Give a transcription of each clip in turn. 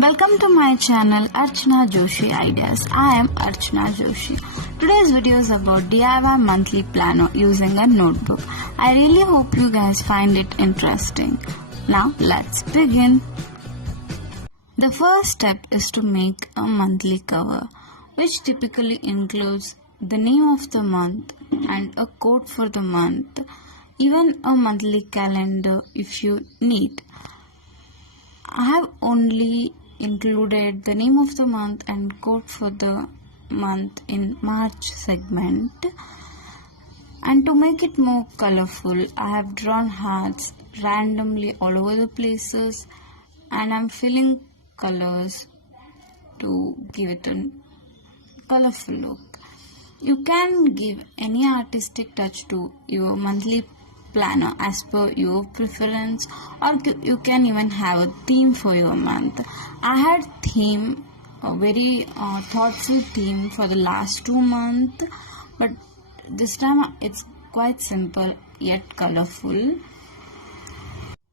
Welcome to my channel Archana Joshi Ideas. I am Archana Joshi. Today's video is about DIY monthly planner using a notebook. I really hope you guys find it interesting. Now let's begin. The first step is to make a monthly cover, which typically includes the name of the month and a quote for the month, even a monthly calendar if you need. I have only included the name of the month and quote for the month in March segment. And to make it more colorful, I have drawn hearts randomly all over the places, and I'm filling colors to give it a colorful look. You can give any artistic touch to your monthly planner as per your preference, or you can even have a theme for your month. I had a very thoughtful theme for the last 2 months, but this time it's quite simple yet colorful.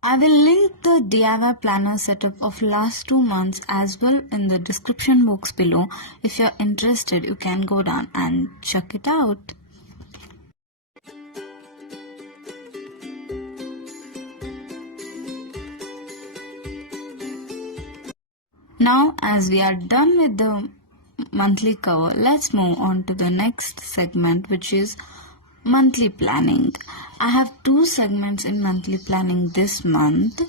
I will link the DIY planner setup of last 2 months as well in the description box below. If you're interested, you can go down and check it out. Now, as we are done with the monthly cover, let's move on to the next segment, which is monthly planning. I have 2 segments in monthly planning this month.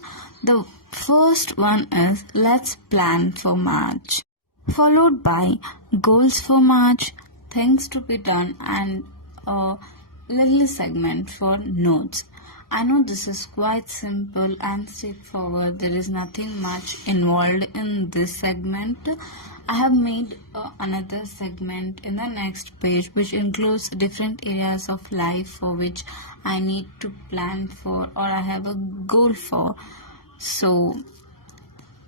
The first one is Let's Plan for March, followed by Goals for March, Things to be Done, and a little segment for Notes. I know this is quite simple and straightforward. There is nothing much involved in this segment. I have made another segment in the next page which includes different areas of life for which I need to plan for or I have a goal for. So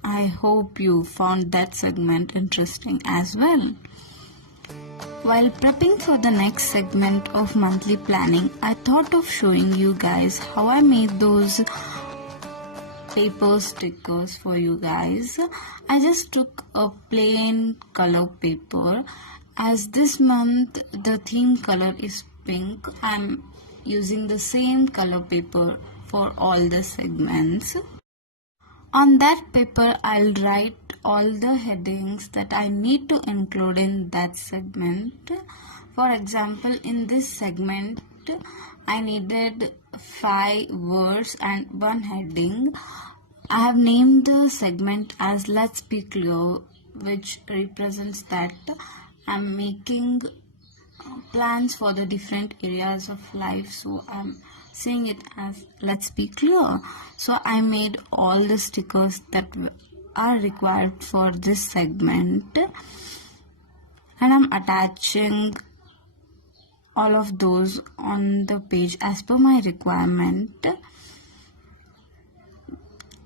I hope you found that segment interesting as well. While prepping for the next segment of monthly planning, I thought of showing you guys how I made those paper stickers for you guys. I just took a plain color paper. As this month the theme color is pink, I'm using the same color paper for all the segments. On that paper, I'll write all the headings that I need to include in that segment. For example, in this segment, I needed 5 words and 1 heading. I have named the segment as Let's Be Clear, which represents that I'm making plans for the different areas of life, so I'm saying it as Let's Be Clear. So I made all the stickers that are required for this segment, and I'm attaching all of those on the page as per my requirement.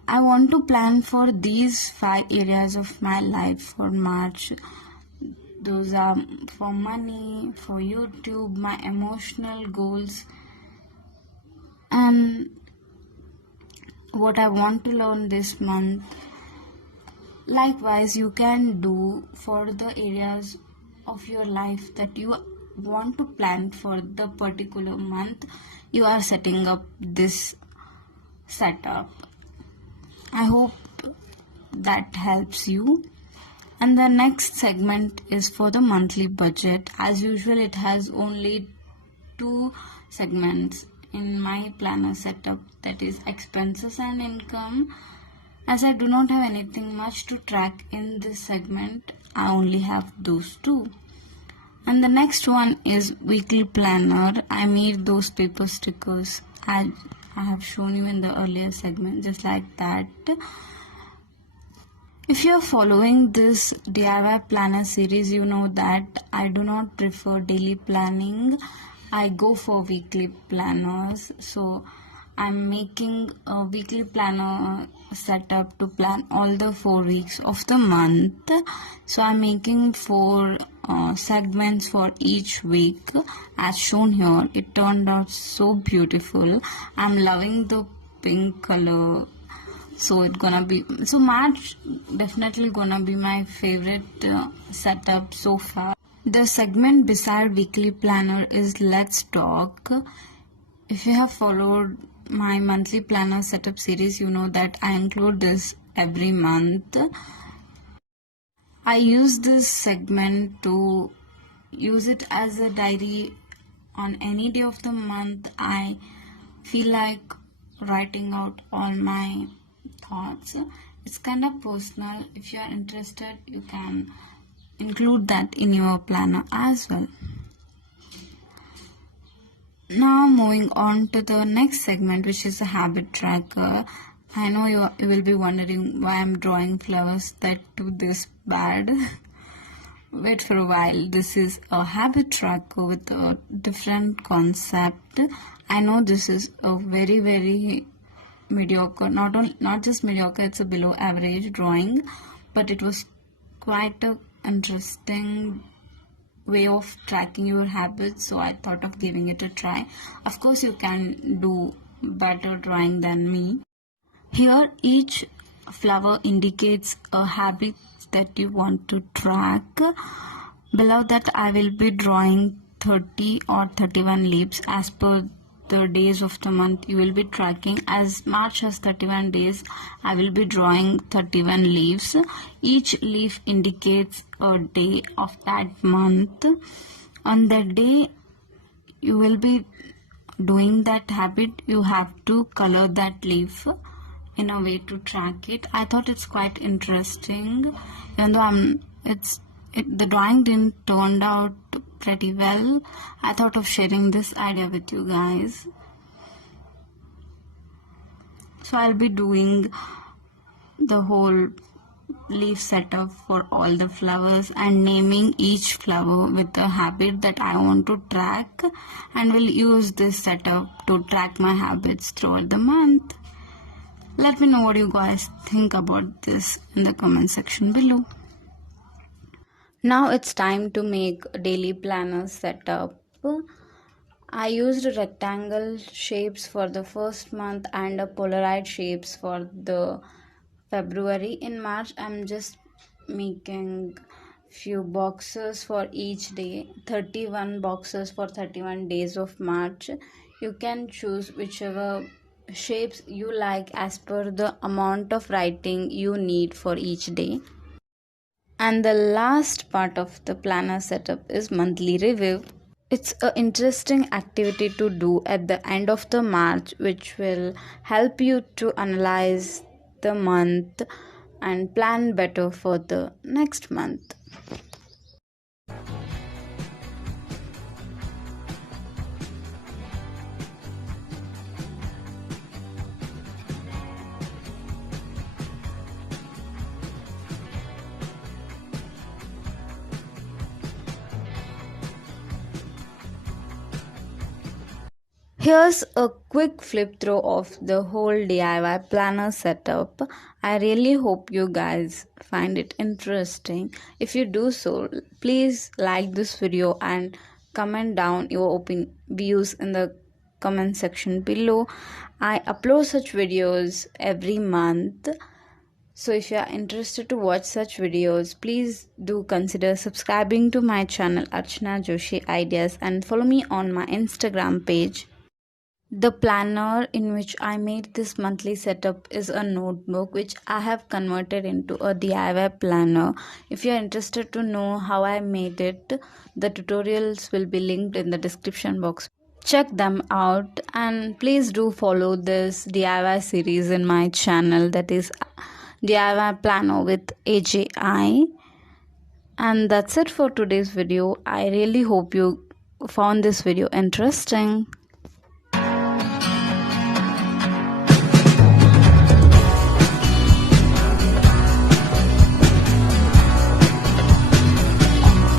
I want to plan for these 5 areas of my life for March. Those are for money, for YouTube, my emotional goals, and what I want to learn this month. Likewise, you can do for the areas of your life that you want to plan for the particular month. You are setting up this setup. I hope that helps you. And the next segment is for the monthly budget. As usual, it has only 2 segments in my planner setup, that is expenses and income. As I do not have anything much to track in this segment, I only have those 2. And the next one is weekly planner. I made those paper stickers as I have shown you in the earlier segment, just like that. If you are following this DIY planner series, you know that I do not prefer daily planning. I go for weekly planners. So I'm making a weekly planner setup to plan all the 4 weeks of the month. So I'm making 4 segments for each week as shown here. It turned out so beautiful. I'm loving the pink color So March definitely gonna be my favorite setup so far. The segment beside weekly planner is Let's Talk. If you have followed my monthly planner setup series, you know that I include this every month. I use this segment to use it as a diary on any day of the month. I feel like writing out all my thoughts. It's kind of personal. If you are interested, you can include that in your planner as well. Now moving on to the next segment, which is a habit tracker. I know you will be wondering why I'm drawing flowers that do this bad. Wait for a while. This is a habit tracker with a different concept. I know this is a very, very mediocre, not just mediocre, it's a below average drawing, but it was quite a interesting way of tracking your habits, so I thought of giving it a try. Of course, you can do better drawing than me. Here, each flower indicates a habit that you want to track. Below that, I will be drawing 30 or 31 leaves as per the days of the month you will be tracking. As March has 31 days, I will be drawing 31 leaves. Each leaf indicates a day of that month. On that day you will be doing that habit, you have to color that leaf in a way to track it. I thought it's quite interesting, even though the drawing didn't turn out pretty well. I thought of sharing this idea with you guys. So I'll be doing the whole leaf setup for all the flowers and naming each flower with a habit that I want to track, and will use this setup to track my habits throughout the month. Let me know what you guys think about this in the comment section below. Now it's time to make a daily planner setup. I used rectangle shapes for the first month and a polaroid shapes for the February. In March, I'm just making few boxes for each day, 31 boxes for 31 days of March. You can choose whichever shapes you like as per the amount of writing you need for each day. And the last part of the planner setup is monthly review. It's an interesting activity to do at the end of the March, which will help you to analyze the month and plan better for the next month. Here's a quick flip through of the whole DIY planner setup. I really hope you guys find it interesting. If you do so, please like this video and comment down your views in the comment section below. I upload such videos every month. So if you are interested to watch such videos, please do consider subscribing to my channel Archana Joshi Ideas and follow me on my Instagram page. The planner in which I made this monthly setup is a notebook which I have converted into a DIY planner. If you are interested to know how I made it, the tutorials will be linked in the description box. Check them out and please do follow this DIY series in my channel, that is DIY Planner with AJI. And that's it for today's video. I really hope you found this video interesting.